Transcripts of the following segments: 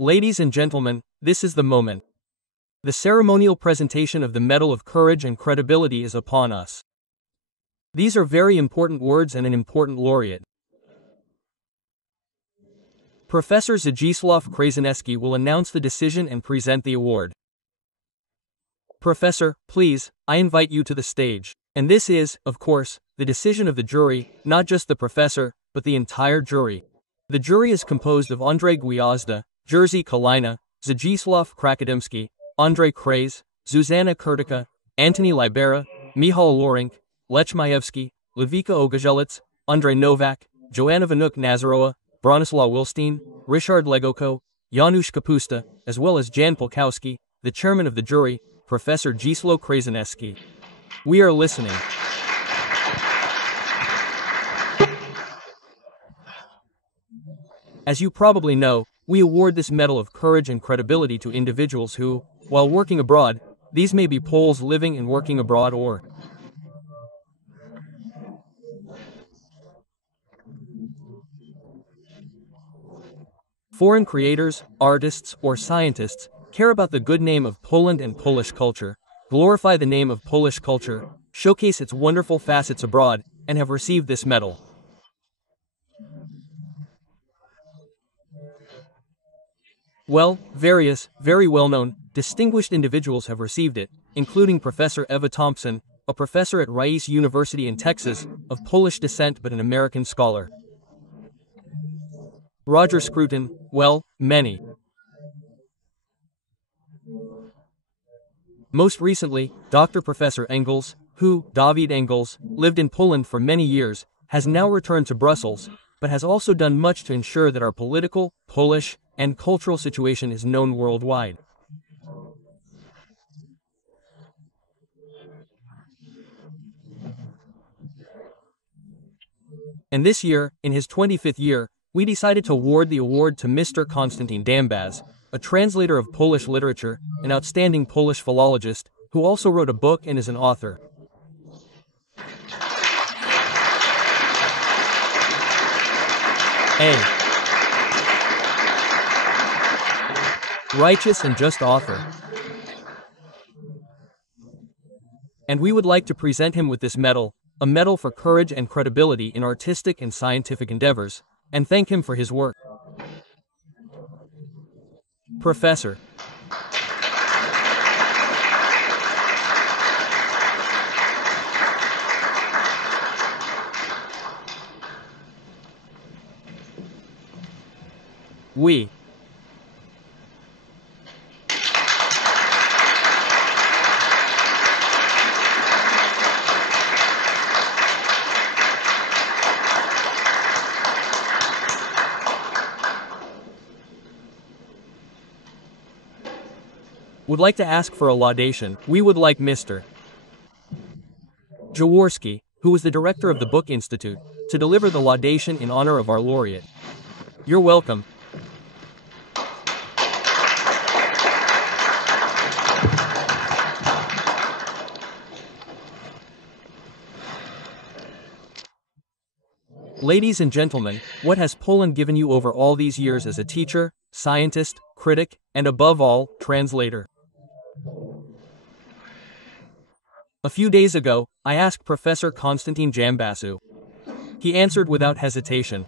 Ladies and gentlemen, this is the moment. The ceremonial presentation of the Medal of Courage and Credibility is upon us. These are very important words and an important laureate. Professor Zdzisław Krasnodębski will announce the decision and present the award. Professor, please, I invite you to the stage. And this is, of course, the decision of the jury, not just the professor, but the entire jury. The jury is composed of Andrzej Gwiazda, Jerzy Kalina, Zdzisław Krasnodębski, Andrzej Krais, Zuzanna Kurtyka, Antoni Libera, Michał Lorenk, Lech Majewski, Ludwika Ogajelic, Andrzej Nowak, Joanna Vanuk-Nazarowa, Bronislaw Wilstein, Ryszard Legoko, Janusz Kapusta, as well as Jan Polkowski, the chairman of the jury, Professor Zdzisław Krasnodębski. We are listening. As you probably know, we award this Medal of Courage and Credibility to individuals who, while working abroad, these may be Poles living and working abroad or foreign creators, artists, or scientists, care about the good name of Poland and Polish culture, glorify the name of Polish culture, showcase its wonderful facets abroad, and have received this medal. Well, various, very well-known, distinguished individuals have received it, including Professor Eva Thompson, a professor at Rice University in Texas, of Polish descent but an American scholar. Roger Scruton, well, many. Most recently, Dr. Professor Engels, who, David Engels, lived in Poland for many years, has now returned to Brussels, but has also done much to ensure that our political, Polish, and cultural situation is known worldwide. And this year, in his 25th year, we decided to award the award to Mr. Constantin Geambaşu, a translator of Polish literature, an outstanding Polish philologist, who also wrote a book and is an author. A righteous and just author. And we would like to present him with this medal, a medal for courage and credibility in artistic and scientific endeavors, and thank him for his work. Professor. We would like to ask for a laudation. We would like Mr. Jaworski, who is the director of the Book Institute, to deliver the laudation in honor of our laureate. You're welcome. Ladies and gentlemen, what has Poland given you over all these years as a teacher, scientist, critic, and above all, translator? A few days ago, I asked Professor Constantin Geambaşu. He answered without hesitation.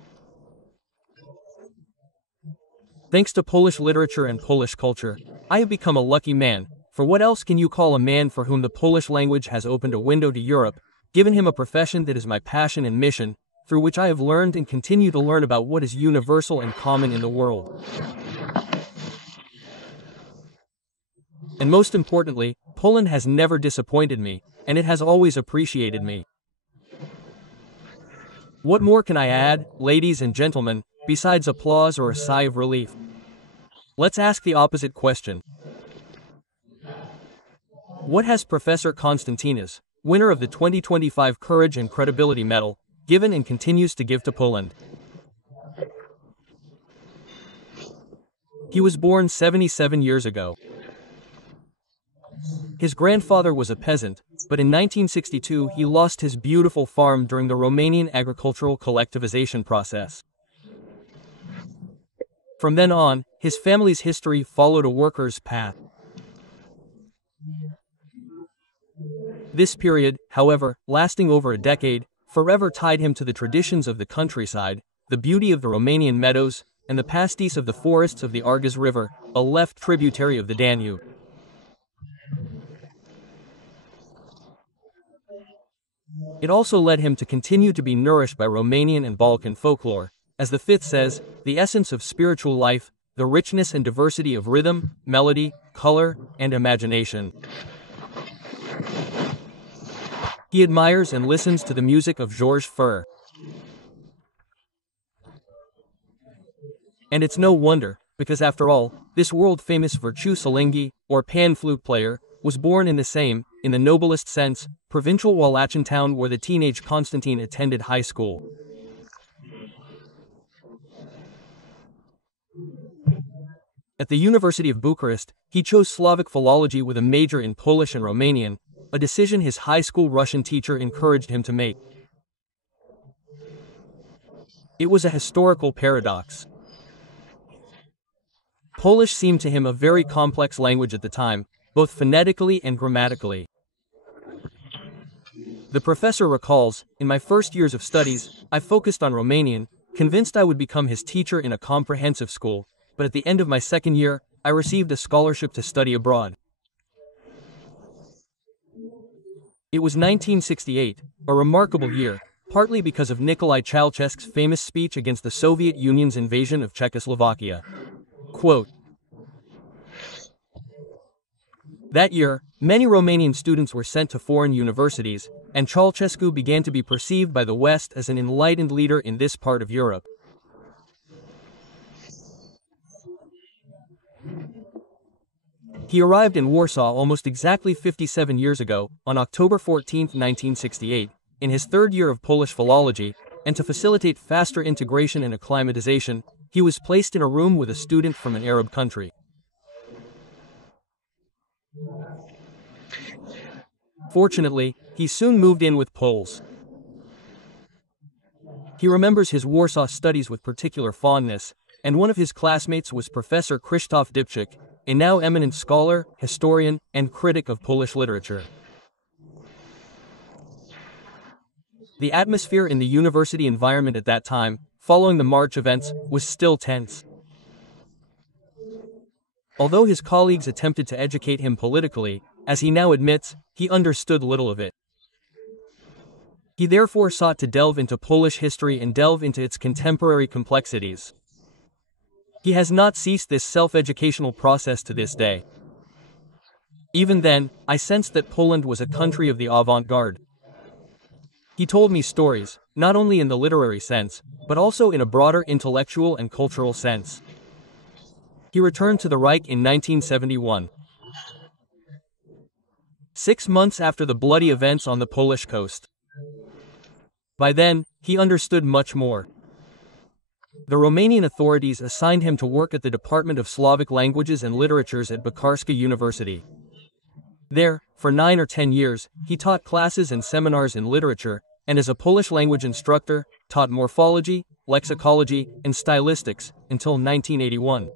Thanks to Polish literature and Polish culture, I have become a lucky man, for what else can you call a man for whom the Polish language has opened a window to Europe, given him a profession that is my passion and mission, through which I have learned and continue to learn about what is universal and common in the world. And most importantly, Poland has never disappointed me, and it has always appreciated me. What more can I add, ladies and gentlemen, besides applause or a sigh of relief? Let's ask the opposite question. What has Professor Konstantinas, winner of the 2025 Courage and Credibility Medal, given and continues to give to Poland? He was born 77 years ago. His grandfather was a peasant, but in 1962 he lost his beautiful farm during the Romanian agricultural collectivization process. From then on, his family's history followed a worker's path. This period, however, lasting over a decade, forever tied him to the traditions of the countryside, the beauty of the Romanian meadows, and the pastis of the forests of the Argas River, a left tributary of the Danube. It also led him to continue to be nourished by Romanian and Balkan folklore, as the fifth says, the essence of spiritual life, the richness and diversity of rhythm, melody, color, and imagination. He admires and listens to the music of Georges Fur. And it's no wonder, because after all, this world-famous virtue Salingi, or pan-flute player, was born in the noblest sense, provincial Wallachian town where the teenage Constantin attended high school. At the University of Bucharest, he chose Slavic philology with a major in Polish and Romanian, a decision his high school Russian teacher encouraged him to make. It was a historical paradox. Polish seemed to him a very complex language at the time, both phonetically and grammatically. The professor recalls, in my first years of studies, I focused on Romanian, convinced I would become his teacher in a comprehensive school, but at the end of my second year, I received a scholarship to study abroad. It was 1968, a remarkable year, partly because of Nicolae Ceausescu's famous speech against the Soviet Union's invasion of Czechoslovakia. Quote, that year, many Romanian students were sent to foreign universities, and Ceausescu began to be perceived by the West as an enlightened leader in this part of Europe. He arrived in Warsaw almost exactly 57 years ago, on October 14, 1968, in his third year of Polish philology, and to facilitate faster integration and acclimatization, he was placed in a room with a student from an Arab country. Fortunately, he soon moved in with Poles. He remembers his Warsaw studies with particular fondness, and one of his classmates was Professor Krzysztof Dybczyk, a now eminent scholar, historian, and critic of Polish literature. The atmosphere in the university environment at that time, following the March events, was still tense. Although his colleagues attempted to educate him politically, as he now admits, he understood little of it. He therefore sought to delve into Polish history and delve into its contemporary complexities. He has not ceased this self-educational process to this day. Even then, I sensed that Poland was a country of the avant-garde. He told me stories, not only in the literary sense, but also in a broader intellectual and cultural sense. He returned to the Reich in 1971. 6 months after the bloody events on the Polish coast. By then, he understood much more. The Romanian authorities assigned him to work at the Department of Slavic Languages and Literatures at Bucharest University. There, for 9 or 10 years, he taught classes and seminars in literature, and as a Polish language instructor, taught morphology, lexicology, and stylistics, until 1981.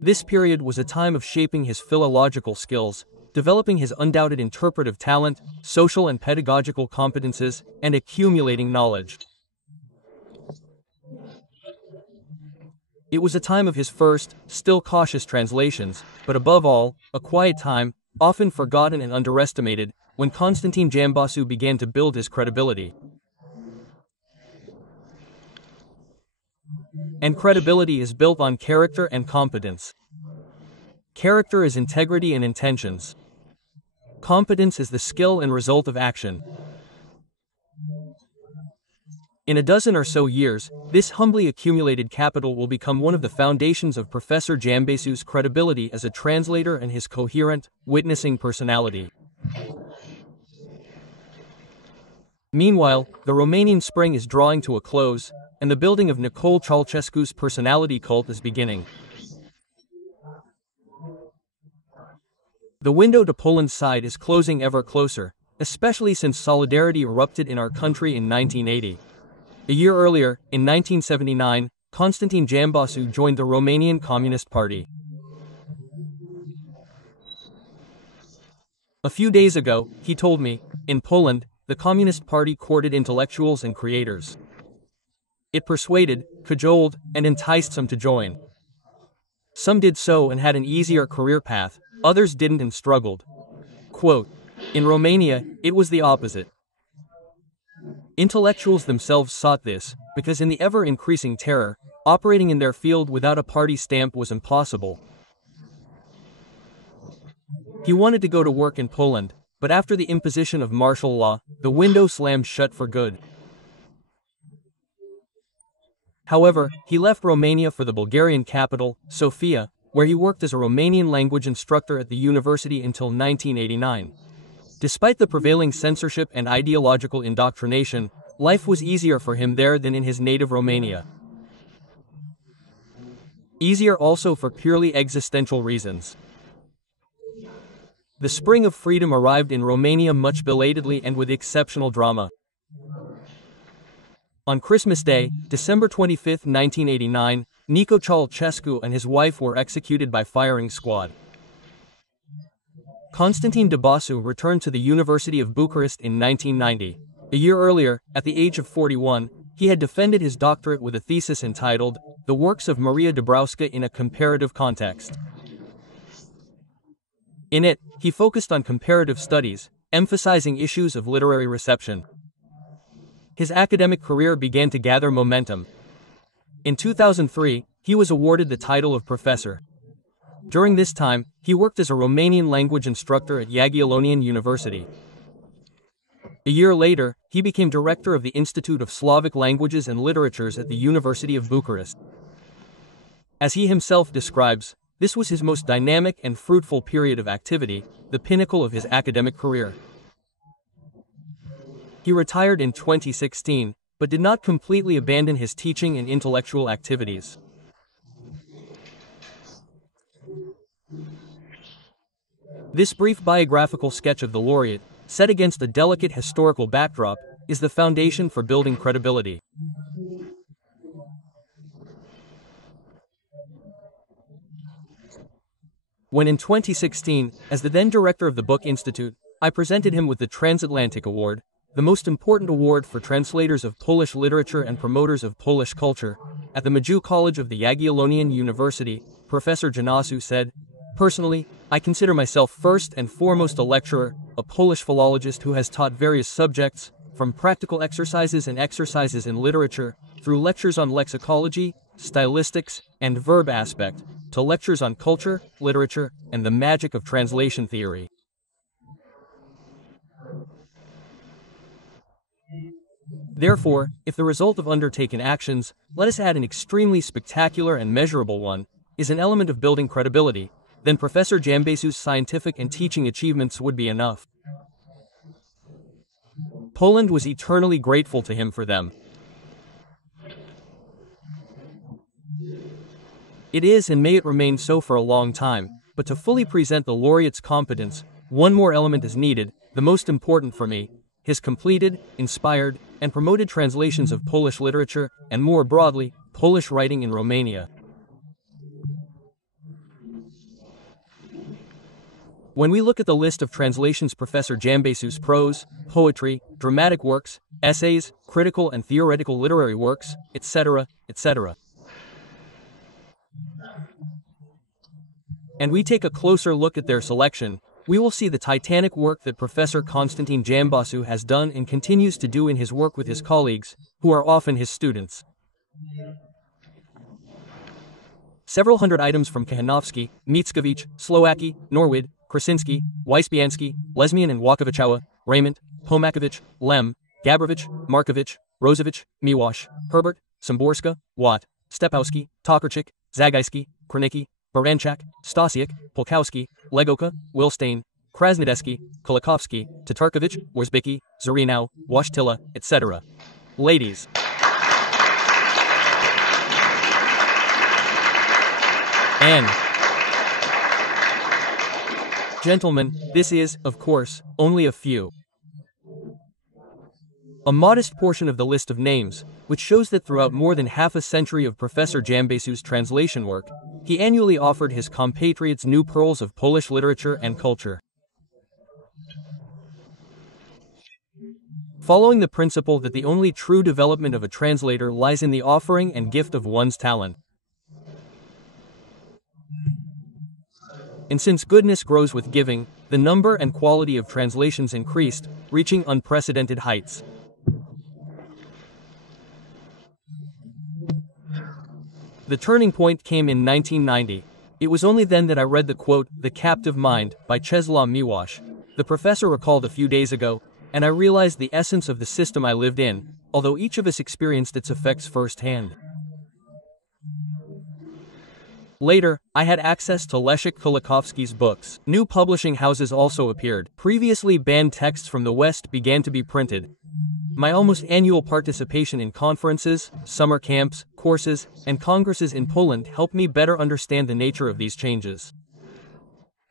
This period was a time of shaping his philological skills, developing his undoubted interpretive talent, social and pedagogical competences, and accumulating knowledge. It was a time of his first, still cautious translations, but above all, a quiet time, often forgotten and underestimated, when Constantin Geambaşu began to build his credibility. And credibility is built on character and competence. Character is integrity and intentions. Competence is the skill and result of action. In a dozen or so years, this humbly accumulated capital will become one of the foundations of Professor Geambaşu's credibility as a translator and his coherent, witnessing personality. Meanwhile, the Romanian spring is drawing to a close, and the building of Nicolae Ceausescu's personality cult is beginning. The window to Poland's side is closing ever closer, especially since solidarity erupted in our country in 1980. A year earlier, in 1979, Constantin Geambaşu joined the Romanian Communist Party. A few days ago, he told me, in Poland, the Communist Party courted intellectuals and creators. It persuaded, cajoled, and enticed some to join. Some did so and had an easier career path, others didn't and struggled. Quote, in Romania, it was the opposite. Intellectuals themselves sought this, because in the ever-increasing terror, operating in their field without a party stamp was impossible. He wanted to go to work in Poland, but after the imposition of martial law, the window slammed shut for good. However, he left Romania for the Bulgarian capital, Sofia, where he worked as a Romanian language instructor at the university until 1989. Despite the prevailing censorship and ideological indoctrination, life was easier for him there than in his native Romania. Easier also for purely existential reasons. The spring of freedom arrived in Romania much belatedly and with exceptional drama. On Christmas Day, December 25, 1989, Nico Ceausescu and his wife were executed by firing squad. Constantin Geambașu returned to the University of Bucharest in 1990. A year earlier, at the age of 41, he had defended his doctorate with a thesis entitled, The Works of Maria Dabrowska in a Comparative Context. In it, he focused on comparative studies, emphasizing issues of literary reception. His academic career began to gather momentum. In 2003, he was awarded the title of professor. During this time, he worked as a Romanian language instructor at Jagiellonian University. A year later, he became director of the Institute of Slavic Languages and Literatures at the University of Bucharest. As he himself describes, this was his most dynamic and fruitful period of activity, the pinnacle of his academic career. He retired in 2016, but did not completely abandon his teaching and intellectual activities. This brief biographical sketch of the laureate, set against a delicate historical backdrop, is the foundation for building credibility. When in 2016, as the then director of the Book Institute, I presented him with the Transatlantic Award, the most important award for translators of Polish literature and promoters of Polish culture, at the Maju College of the Jagiellonian University, Professor Geambașu said, personally, I consider myself first and foremost a lecturer, a Polish philologist who has taught various subjects, from practical exercises and exercises in literature, through lectures on lexicology, stylistics, and verb aspect, to lectures on culture, literature, and the magic of translation theory. Therefore, if the result of undertaken actions, let us add an extremely spectacular and measurable one, is an element of building credibility, then Professor Geambașu's scientific and teaching achievements would be enough. Poland was eternally grateful to him for them. It is and may it remain so for a long time, but to fully present the laureate's competence, one more element is needed, the most important for me, his completed, inspired, and promoted translations of Polish literature, and more broadly, Polish writing in Romania. When we look at the list of translations Professor Geambașu's prose, poetry, dramatic works, essays, critical and theoretical literary works, etc., etc., and we take a closer look at their selection, we will see the titanic work that Professor Constantin Geambașu has done and continues to do in his work with his colleagues, who are often his students. Several hundred items from Kochanowski, Mickiewicz, Slowacki, Norwid, Krasinski, Wyspiański, Lesmian and Łakowiczała, Raymond, Pomakowicz, Lem, Gabrovich, Markovich, Rosevich, Miłosz, Herbert, Szymborska, Watt, Stepowski, Tokarczyk, Zagajski, Kranicki, Baranczak, Stasiak, Polkowski, Legoka, Wilstein, Krasnodębski, Kolakowski, Tatarkiewicz, Worzbicki, Zarinow, Wasztyla, etc. Ladies and gentlemen, this is, of course, only a few A modest portion of the list of names, which shows that throughout more than half a century of Professor Geambaşu's translation work, he annually offered his compatriots new pearls of Polish literature and culture. Following the principle that the only true development of a translator lies in the offering and gift of one's talent. And since goodness grows with giving, the number and quality of translations increased, reaching unprecedented heights. The turning point came in 1990. It was only then that I read the quote, "The Captive Mind," by Czesław Miłosz, the professor recalled a few days ago, and I realized the essence of the system I lived in, although each of us experienced its effects firsthand. Later, I had access to Leszek Kolakowski's books. New publishing houses also appeared. Previously banned texts from the West began to be printed. My almost annual participation in conferences, summer camps, courses, and congresses in Poland helped me better understand the nature of these changes.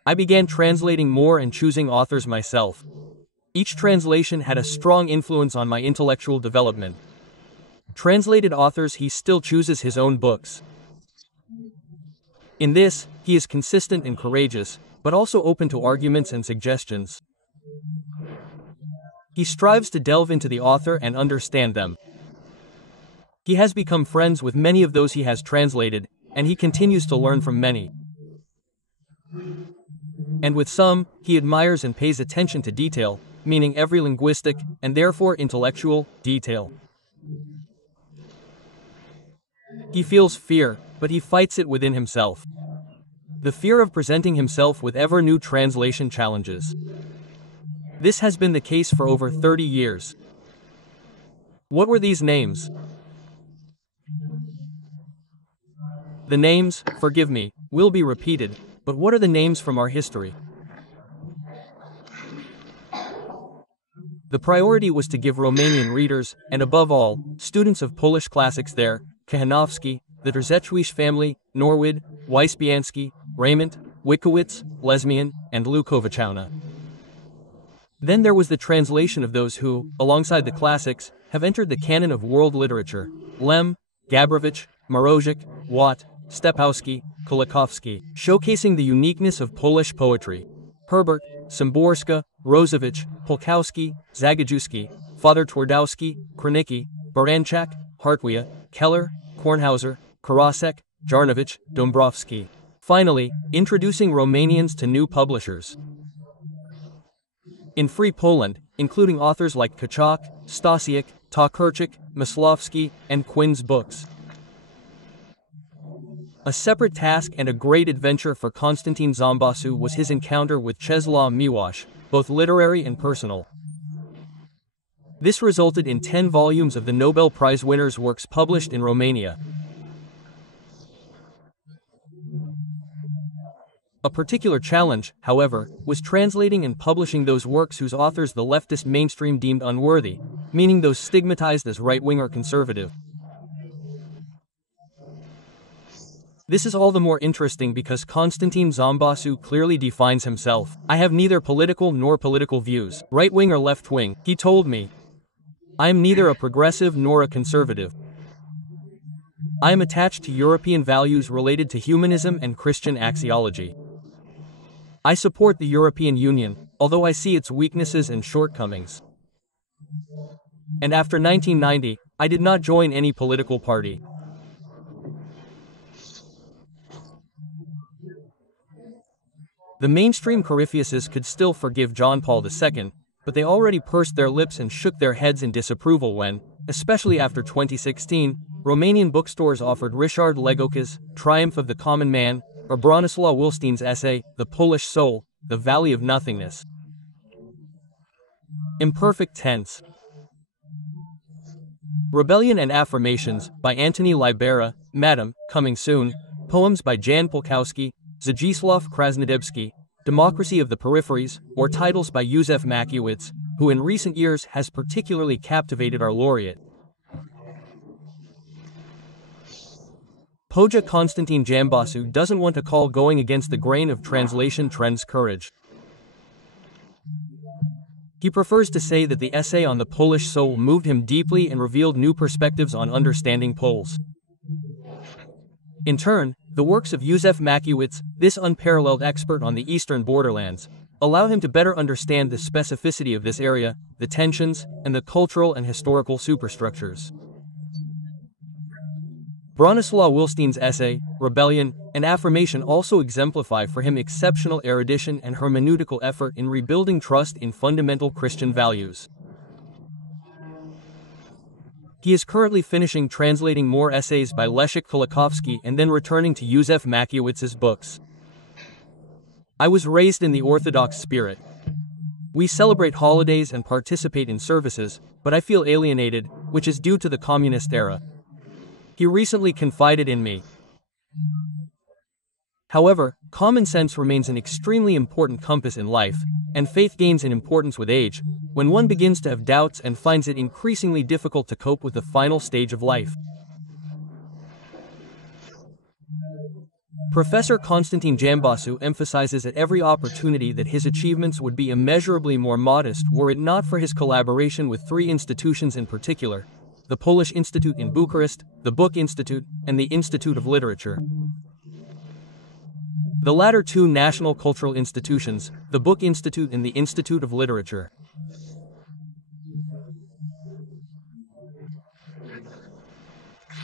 I began translating more and choosing authors myself. Each translation had a strong influence on my intellectual development. Translated authors, he still chooses his own books. In this, he is consistent and courageous, but also open to arguments and suggestions. He strives to delve into the author and understand them. He has become friends with many of those he has translated, and he continues to learn from many. And with some, he admires and pays attention to detail, meaning every linguistic, and therefore intellectual, detail. He feels fear, but he fights it within himself. The fear of presenting himself with ever new translation challenges. This has been the case for over 30 years. What were these names? The names, forgive me, will be repeated, but what are the names from our history? The priority was to give Romanian readers, and above all, students of Polish classics their Kochanowski, the Drzewiecz family, Norwid, Wyspiański, Raymond, Wikowicz, Lesmian, and Lukowiczowna. Then there was the translation of those who, alongside the classics, have entered the canon of world literature: Lem, Gabrovich, Mrożek, Watt, Stepowski, Kolakowski, showcasing the uniqueness of Polish poetry. Herbert, Szymborska, Rozewicz, Polkowski, Zagajewski, Father Twardowski, Kranicki, Baranczak, Hartwia, Keller, Kornhauser, Karasek, Jarnowicz, Dąbrowski. Finally, introducing Romanians to new publishers. In Free Poland, including authors like Kaczak, Stasiak, Tokarczuk, Mysłowski, and Quinn's books. A separate task and a great adventure for Constantin Geambaşu was his encounter with Czesław Miłosz, both literary and personal. This resulted in 10 volumes of the Nobel Prize winner's works published in Romania. A particular challenge, however, was translating and publishing those works whose authors the leftist mainstream deemed unworthy, meaning those stigmatized as right-wing or conservative. This is all the more interesting because Constantin Geambaşu clearly defines himself. "I have neither political nor political views, right-wing or left-wing," he told me. "I am neither a progressive nor a conservative. I am attached to European values related to humanism and Christian axiology. I support the European Union, although I see its weaknesses and shortcomings. And after 1990, I did not join any political party." The mainstream Coryphaeuses could still forgive John Paul II, but they already pursed their lips and shook their heads in disapproval when, especially after 2016, Romanian bookstores offered Ryszard Legoka's Triumph of the Common Man, or Bronislaw Wilstein's essay, The Polish Soul, The Valley of Nothingness. Imperfect tense. Rebellion and Affirmations, by Antoni Libera, Madam, coming soon, poems by Jan Polkowski, Zdzisław Krasnodębski, Democracy of the Peripheries, or titles by Józef Mackiewicz, who in recent years has particularly captivated our laureate. Projekt Constantin Geambaşu doesn't want to call going against the grain of translation trends courage. He prefers to say that the essay on the Polish soul moved him deeply and revealed new perspectives on understanding Poles. In turn, the works of Józef Mackiewicz, this unparalleled expert on the eastern borderlands, allow him to better understand the specificity of this area, the tensions, and the cultural and historical superstructures. Bronislaw Wilstein's essay, Rebellion, and Affirmation also exemplify for him exceptional erudition and hermeneutical effort in rebuilding trust in fundamental Christian values. He is currently finishing translating more essays by Leszek Kolakowski and then returning to Józef Mackiewicz's books. I was raised in the Orthodox spirit. We celebrate holidays and participate in services, but I feel alienated, which is due to the communist era. He recently confided in me. However, common sense remains an extremely important compass in life, and faith gains in importance with age, when one begins to have doubts and finds it increasingly difficult to cope with the final stage of life. Professor Constantin Geambaşu emphasizes at every opportunity that his achievements would be immeasurably more modest were it not for his collaboration with three institutions in particular: the Polish Institute in Bucharest, the Book Institute, and the Institute of Literature. The latter two national cultural institutions, the Book Institute and the Institute of Literature.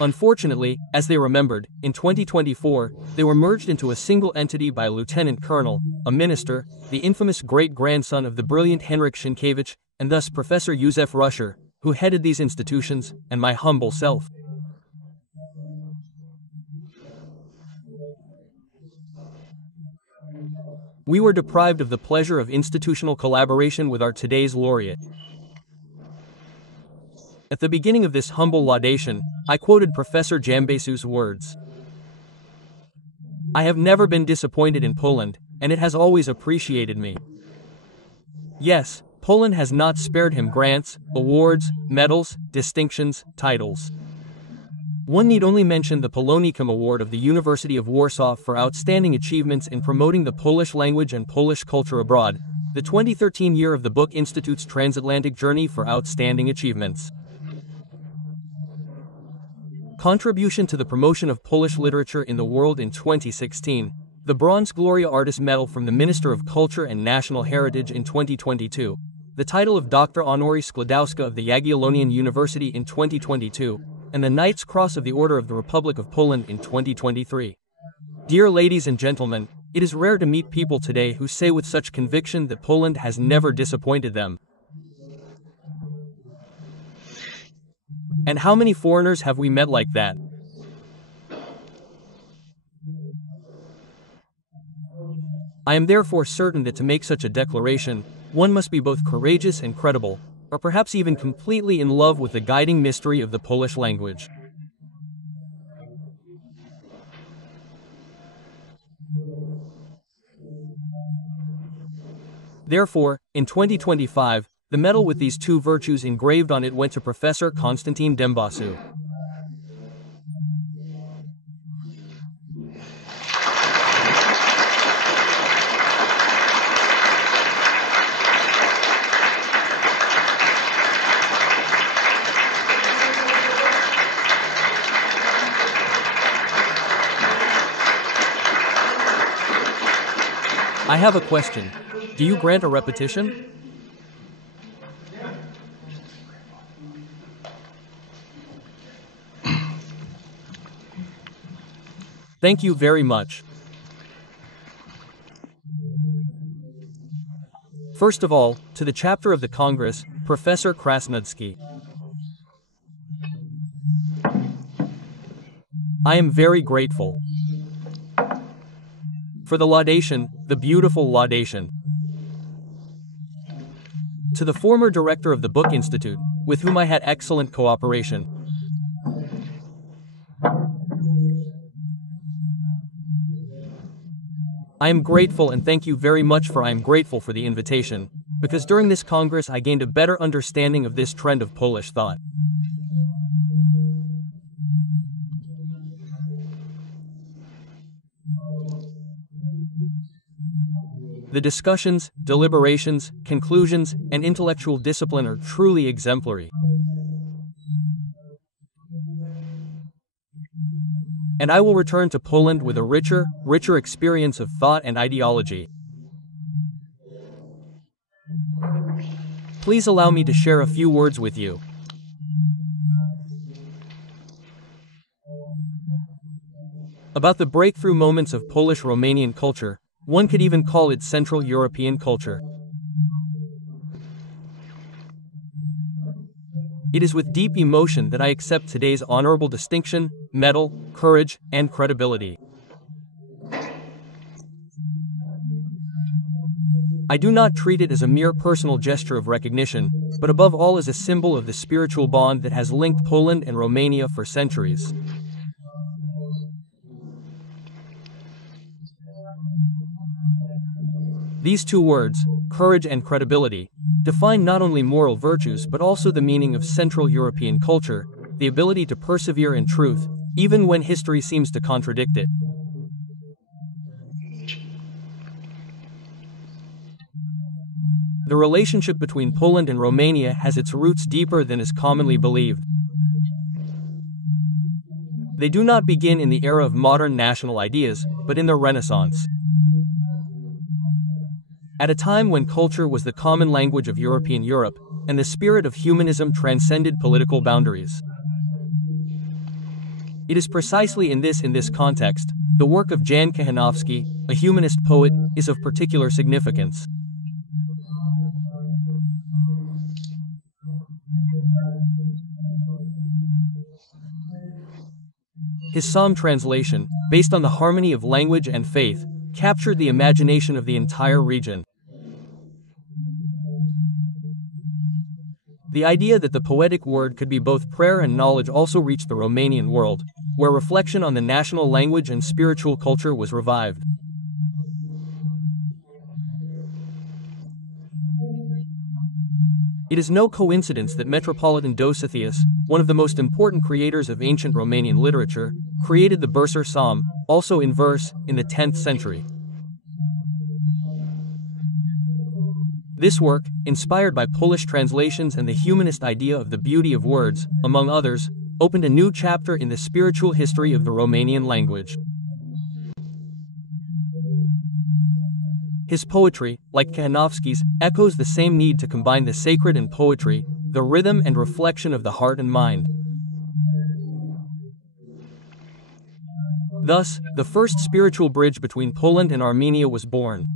Unfortunately, as they remembered, in 2024, they were merged into a single entity by a lieutenant colonel, a minister, the infamous great-grandson of the brilliant Henryk Sienkiewicz, and thus Professor Józef Ruscher, who headed these institutions, and my humble self. We were deprived of the pleasure of institutional collaboration with our today's laureate. At the beginning of this humble laudation, I quoted Professor Geambaşu's words. I have never been disappointed in Poland, and it has always appreciated me. Yes, Poland has not spared him grants, awards, medals, distinctions, titles. One need only mention the Polonicum Award of the University of Warsaw for outstanding achievements in promoting the Polish language and Polish culture abroad, the 2013 year of the Book Institute's transatlantic journey for outstanding achievements. Contribution to the promotion of Polish literature in the world in 2016, the Bronze Gloria Artist Medal from the Minister of Culture and National Heritage in 2022, the title of Doctor Honoris Składowska of the Jagiellonian University in 2022, and the Knight's Cross of the Order of the Republic of Poland in 2023. Dear ladies and gentlemen, it is rare to meet people today who say with such conviction that Poland has never disappointed them. And how many foreigners have we met like that? I am therefore certain that to make such a declaration, one must be both courageous and credible, or perhaps even completely in love with the guiding mystery of the Polish language. Therefore, in 2025, the medal with these two virtues engraved on it went to Professor Constantin Geambaşu. I have a question. Do you grant a repetition? Thank you very much. First of all, to the chapter of the Congress, Professor Krasnodębski. I am very grateful for the laudation, the beautiful laudation. To the former director of the Book Institute, with whom I had excellent cooperation. I am grateful and thank you very much for I am grateful for the invitation, because during this Congress I gained a better understanding of this trend of Polish thought. The discussions, deliberations, conclusions, and intellectual discipline are truly exemplary. And I will return to Poland with a richer experience of thought and ideology. Please allow me to share a few words with you. About the breakthrough moments of Polish-Romanian culture, one could even call it Central European culture. It is with deep emotion that I accept today's honorable distinction, medal, courage, and credibility. I do not treat it as a mere personal gesture of recognition, but above all as a symbol of the spiritual bond that has linked Poland and Romania for centuries. These two words, courage and credibility, define not only moral virtues but also the meaning of Central European culture, the ability to persevere in truth, even when history seems to contradict it. The relationship between Poland and Romania has its roots deeper than is commonly believed. They do not begin in the era of modern national ideas, but in the Renaissance. At a time when culture was the common language of European Europe, and the spirit of humanism transcended political boundaries. It is precisely in this context, the work of Jan Kochanowski, a humanist poet, is of particular significance. His psalm translation, based on the harmony of language and faith, captured the imagination of the entire region. The idea that the poetic word could be both prayer and knowledge also reached the Romanian world, where reflection on the national language and spiritual culture was revived. It is no coincidence that Metropolitan Dositheus, one of the most important creators of ancient Romanian literature, created the Bursar Psalm, also in verse, in the 10th century. This work, inspired by Polish translations and the humanist idea of the beauty of words, among others, opened a new chapter in the spiritual history of the Romanian language. His poetry, like Kochanowski's, echoes the same need to combine the sacred and poetry, the rhythm and reflection of the heart and mind. Thus, the first spiritual bridge between Poland and Armenia was born.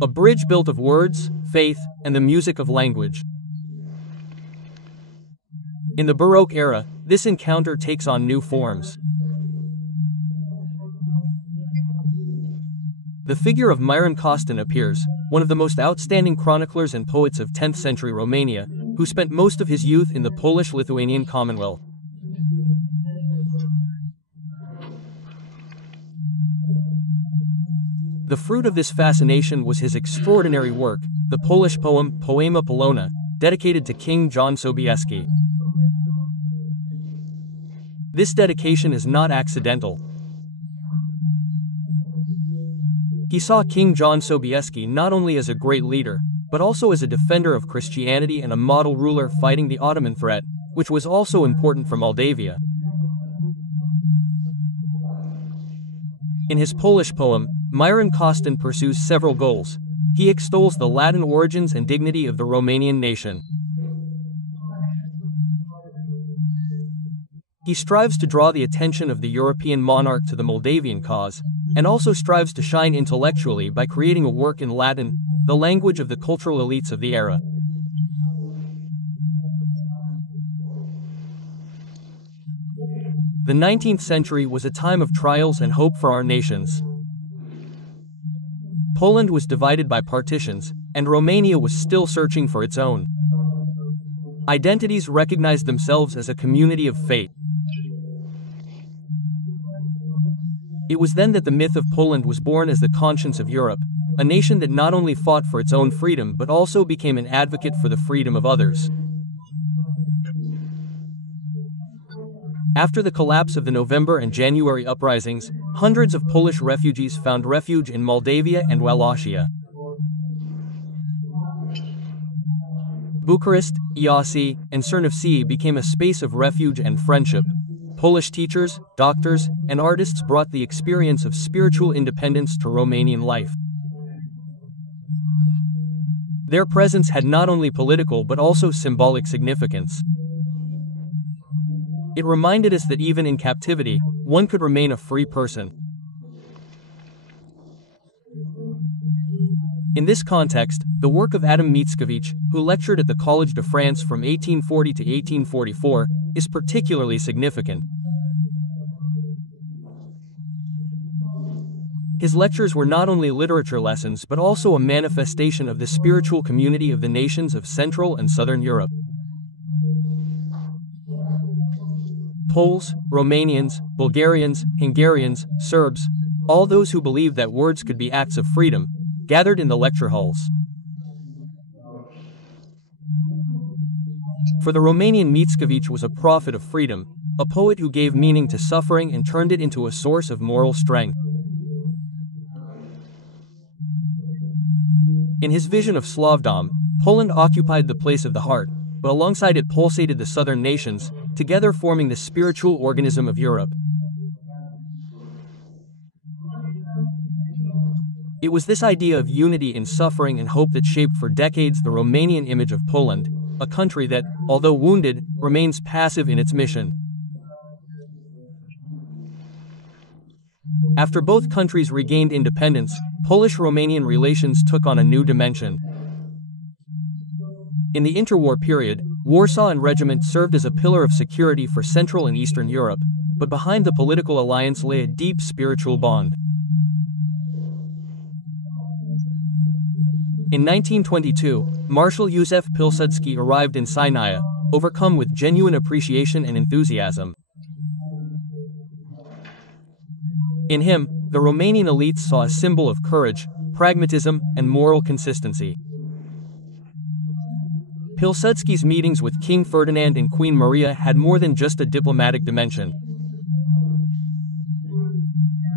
A bridge built of words, faith, and the music of language. In the Baroque era, this encounter takes on new forms. The figure of Miron Costin appears, one of the most outstanding chroniclers and poets of 10th century Romania, who spent most of his youth in the Polish-Lithuanian Commonwealth. The fruit of this fascination was his extraordinary work, the Polish poem Poema Polona, dedicated to King John Sobieski. This dedication is not accidental. He saw King John Sobieski not only as a great leader, but also as a defender of Christianity and a model ruler fighting the Ottoman threat, which was also important for Moldavia. In his Polish poem, Miron Costin pursues several goals. He extols the Latin origins and dignity of the Romanian nation. He strives to draw the attention of the European monarch to the Moldavian cause, and also strives to shine intellectually by creating a work in Latin, the language of the cultural elites of the era. The 19th century was a time of trials and hope for our nations. Poland was divided by partitions, and Romania was still searching for its own. Identities recognized themselves as a community of fate. It was then that the myth of Poland was born as the conscience of Europe, a nation that not only fought for its own freedom but also became an advocate for the freedom of others. After the collapse of the November and January uprisings, hundreds of Polish refugees found refuge in Moldavia and Wallachia. Bucharest, Iasi, and Czernowtsi became a space of refuge and friendship. Polish teachers, doctors, and artists brought the experience of spiritual independence to Romanian life. Their presence had not only political but also symbolic significance. It reminded us that even in captivity, one could remain a free person. In this context, the work of Adam Mickiewicz, who lectured at the Collège de France from 1840 to 1844, is particularly significant. His lectures were not only literature lessons but also a manifestation of the spiritual community of the nations of Central and Southern Europe. Poles, Romanians, Bulgarians, Hungarians, Serbs, all those who believed that words could be acts of freedom, gathered in the lecture halls. For the Romanian, Mickiewicz was a prophet of freedom, a poet who gave meaning to suffering and turned it into a source of moral strength. In his vision of Slavdom, Poland occupied the place of the heart, but alongside it pulsated the southern nations, together forming the spiritual organism of Europe. It was this idea of unity in suffering and hope that shaped for decades the Romanian image of Poland, a country that, although wounded, remains passive in its mission. After both countries regained independence, Polish-Romanian relations took on a new dimension. In the interwar period, Warsaw and Regiment served as a pillar of security for Central and Eastern Europe, but behind the political alliance lay a deep spiritual bond. In 1922, Marshal Józef Pilsudski arrived in Sinaia, overcome with genuine appreciation and enthusiasm. In him, the Romanian elites saw a symbol of courage, pragmatism, and moral consistency. Pilsudski's meetings with King Ferdinand and Queen Maria had more than just a diplomatic dimension.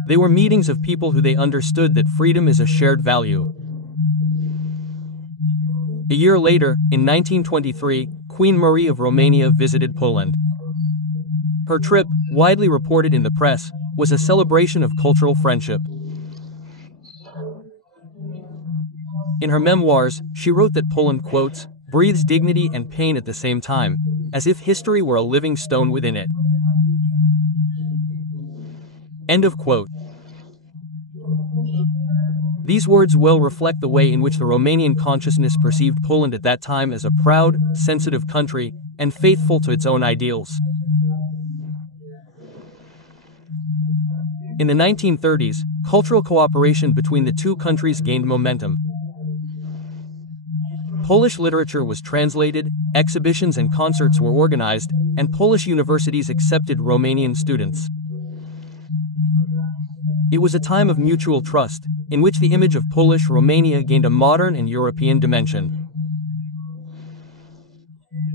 They were meetings of people who they understood that freedom is a shared value. A year later, in 1923, Queen Marie of Romania visited Poland. Her trip, widely reported in the press, was a celebration of cultural friendship. In her memoirs, she wrote that Poland, quotes, breathes dignity and pain at the same time, as if history were a living stone within it. End of quote. These words well reflect the way in which the Romanian consciousness perceived Poland at that time as a proud, sensitive country, and faithful to its own ideals. In the 1930s, cultural cooperation between the two countries gained momentum. Polish literature was translated, exhibitions and concerts were organized, and Polish universities accepted Romanian students. It was a time of mutual trust, in which the image of Polish Romania gained a modern and European dimension.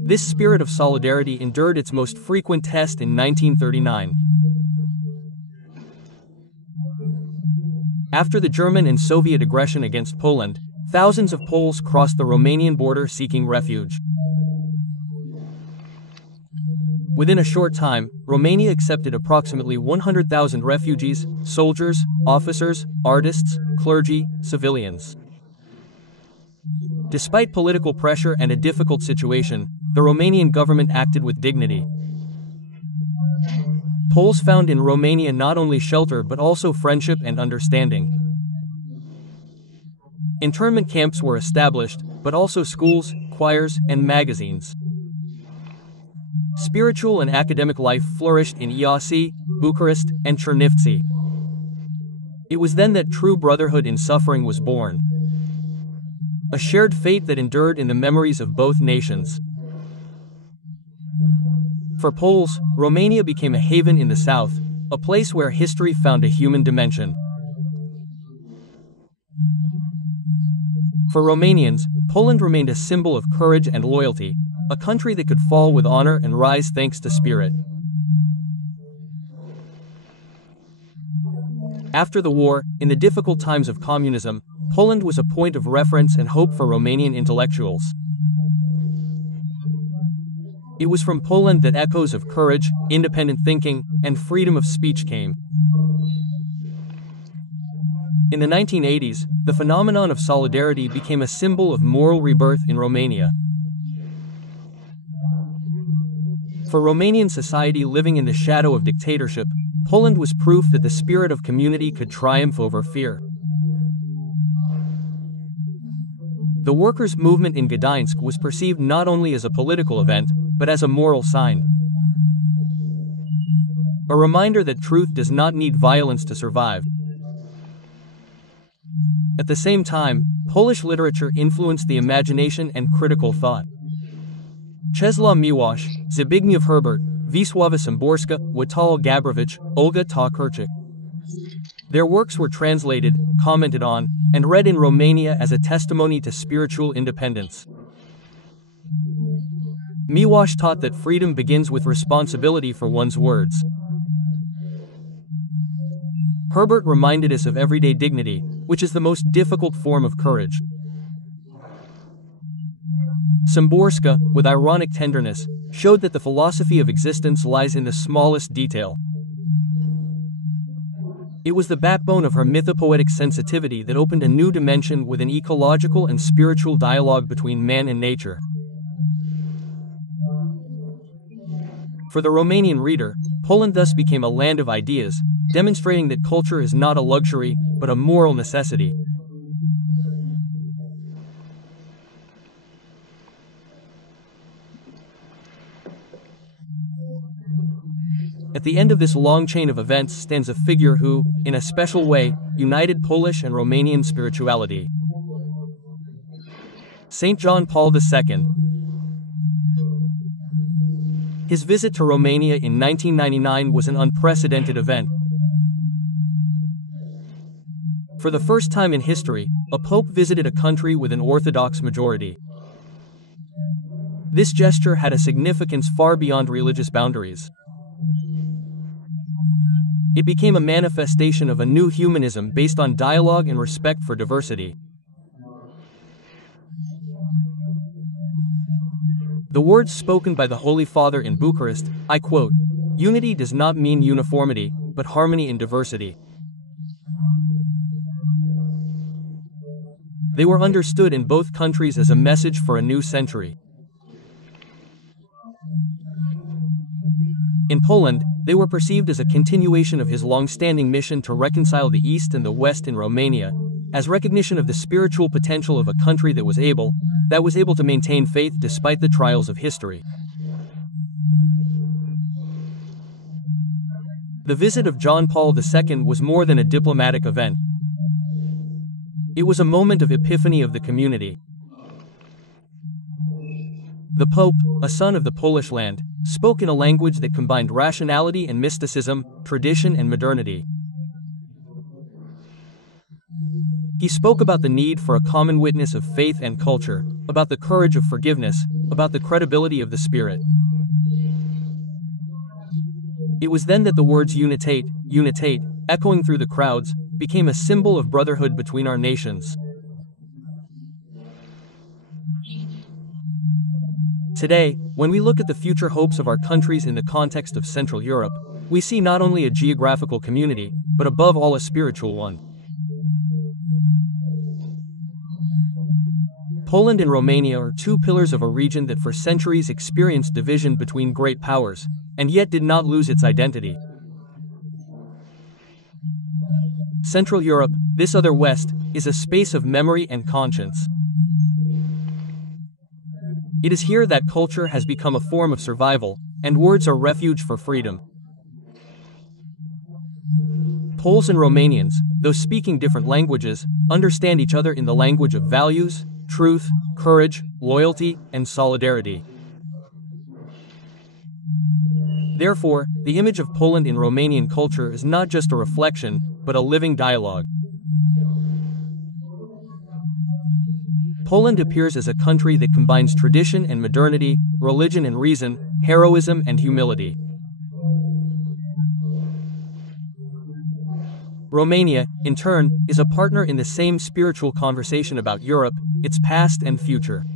This spirit of solidarity endured its most frequent test in 1939. After the German and Soviet aggression against Poland, thousands of Poles crossed the Romanian border seeking refuge. Within a short time, Romania accepted approximately 100,000 refugees, soldiers, officers, artists, clergy, civilians. Despite political pressure and a difficult situation, the Romanian government acted with dignity. Poles found in Romania not only shelter but also friendship and understanding. Internment camps were established, but also schools, choirs, and magazines. Spiritual and academic life flourished in Iasi, Bucharest, and Czernowtsi. It was then that true brotherhood in suffering was born. A shared fate that endured in the memories of both nations. For Poles, Romania became a haven in the south, a place where history found a human dimension. For Romanians, Poland remained a symbol of courage and loyalty, a country that could fall with honor and rise thanks to spirit. After the war, in the difficult times of communism, Poland was a point of reference and hope for Romanian intellectuals. It was from Poland that echoes of courage, independent thinking, and freedom of speech came. In the 1980s, the phenomenon of solidarity became a symbol of moral rebirth in Romania. For Romanian society living in the shadow of dictatorship, Poland was proof that the spirit of community could triumph over fear. The workers' movement in Gdańsk was perceived not only as a political event, but as a moral sign. A reminder that truth does not need violence to survive. At the same time, Polish literature influenced the imagination and critical thought. Czesław Miłosz, Zbigniew Herbert, Wisława Szymborska, Witold Gabrowicz, Olga Tokarczuk. Their works were translated, commented on, and read in Romania as a testimony to spiritual independence. Miłosz taught that freedom begins with responsibility for one's words. Herbert reminded us of everyday dignity, which is the most difficult form of courage. Szymborska, with ironic tenderness, showed that the philosophy of existence lies in the smallest detail. It was the backbone of her mythopoetic sensitivity that opened a new dimension with an ecological and spiritual dialogue between man and nature. For the Romanian reader, Poland thus became a land of ideas, demonstrating that culture is not a luxury, but a moral necessity. At the end of this long chain of events stands a figure who, in a special way, united Polish and Romanian spirituality. St. John Paul II. His visit to Romania in 1999 was an unprecedented event. For the first time in history, a pope visited a country with an Orthodox majority. This gesture had a significance far beyond religious boundaries. It became a manifestation of a new humanism based on dialogue and respect for diversity. The words spoken by the Holy Father in Bucharest, I quote, "Unity does not mean uniformity, but harmony in diversity." They were understood in both countries as a message for a new century. In Poland, they were perceived as a continuation of his long-standing mission to reconcile the East and the West in Romania, as recognition of the spiritual potential of a country that was able to maintain faith despite the trials of history. The visit of John Paul II was more than a diplomatic event. It was a moment of epiphany of the community. The Pope, a son of the Polish land, spoke in a language that combined rationality and mysticism, tradition and modernity. He spoke about the need for a common witness of faith and culture, about the courage of forgiveness, about the credibility of the Spirit. It was then that the words unitate, unitate, echoing through the crowds, became a symbol of brotherhood between our nations. Today, when we look at the future hopes of our countries in the context of Central Europe, we see not only a geographical community, but above all a spiritual one. Poland and Romania are two pillars of a region that for centuries experienced division between great powers, and yet did not lose its identity. Central Europe, this other West, is a space of memory and conscience. It is here that culture has become a form of survival, and words are refuge for freedom. Poles and Romanians, though speaking different languages, understand each other in the language of values, truth, courage, loyalty, and solidarity. Therefore, the image of Poland in Romanian culture is not just a reflection, but a living dialogue. Poland appears as a country that combines tradition and modernity, religion and reason, heroism and humility. Romania, in turn, is a partner in the same spiritual conversation about Europe, its past and future.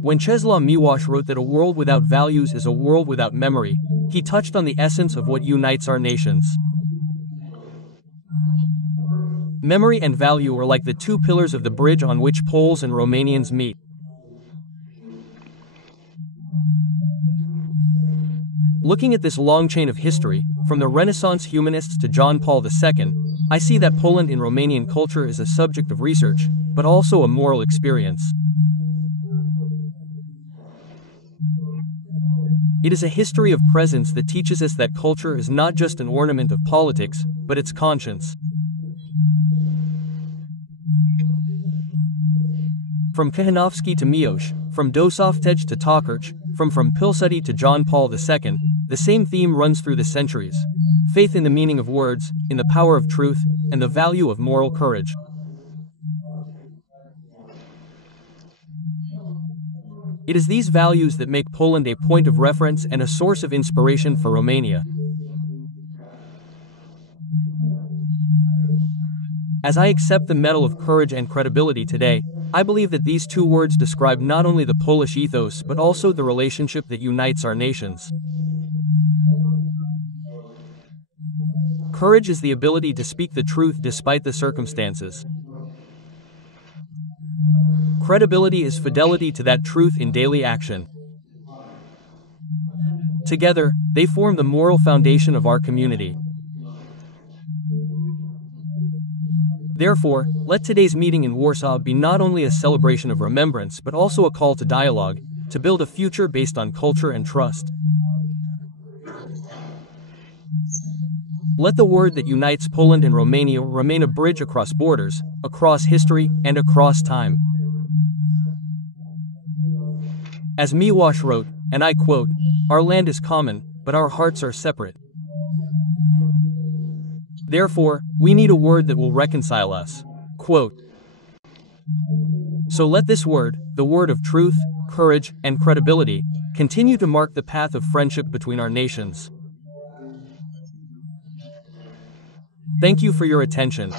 When Czesław Miłosz wrote that a world without values is a world without memory, he touched on the essence of what unites our nations. Memory and value are like the two pillars of the bridge on which Poles and Romanians meet. Looking at this long chain of history, from the Renaissance humanists to John Paul II, I see that Poland in Romanian culture is a subject of research, but also a moral experience. It is a history of presence that teaches us that culture is not just an ornament of politics, but its conscience. From Kochanowski to Miłosz, from Dosoftej to Tokarczuk, from Pilsudski to John Paul II, the same theme runs through the centuries: faith in the meaning of words, in the power of truth, and the value of moral courage. It is these values that make Poland a point of reference and a source of inspiration for Romania. As I accept the Medal of Courage and Credibility today, I believe that these two words describe not only the Polish ethos but also the relationship that unites our nations. Courage is the ability to speak the truth despite the circumstances. Credibility is fidelity to that truth in daily action. Together, they form the moral foundation of our community. Therefore, let today's meeting in Warsaw be not only a celebration of remembrance but also a call to dialogue, to build a future based on culture and trust. Let the word that unites Poland and Romania remain a bridge across borders, across history, and across time. As Miłosz wrote, and I quote, "Our land is common, but our hearts are separate." Therefore, we need a word that will reconcile us. Quote. So let this word, the word of truth, courage, and credibility, continue to mark the path of friendship between our nations. Thank you for your attention.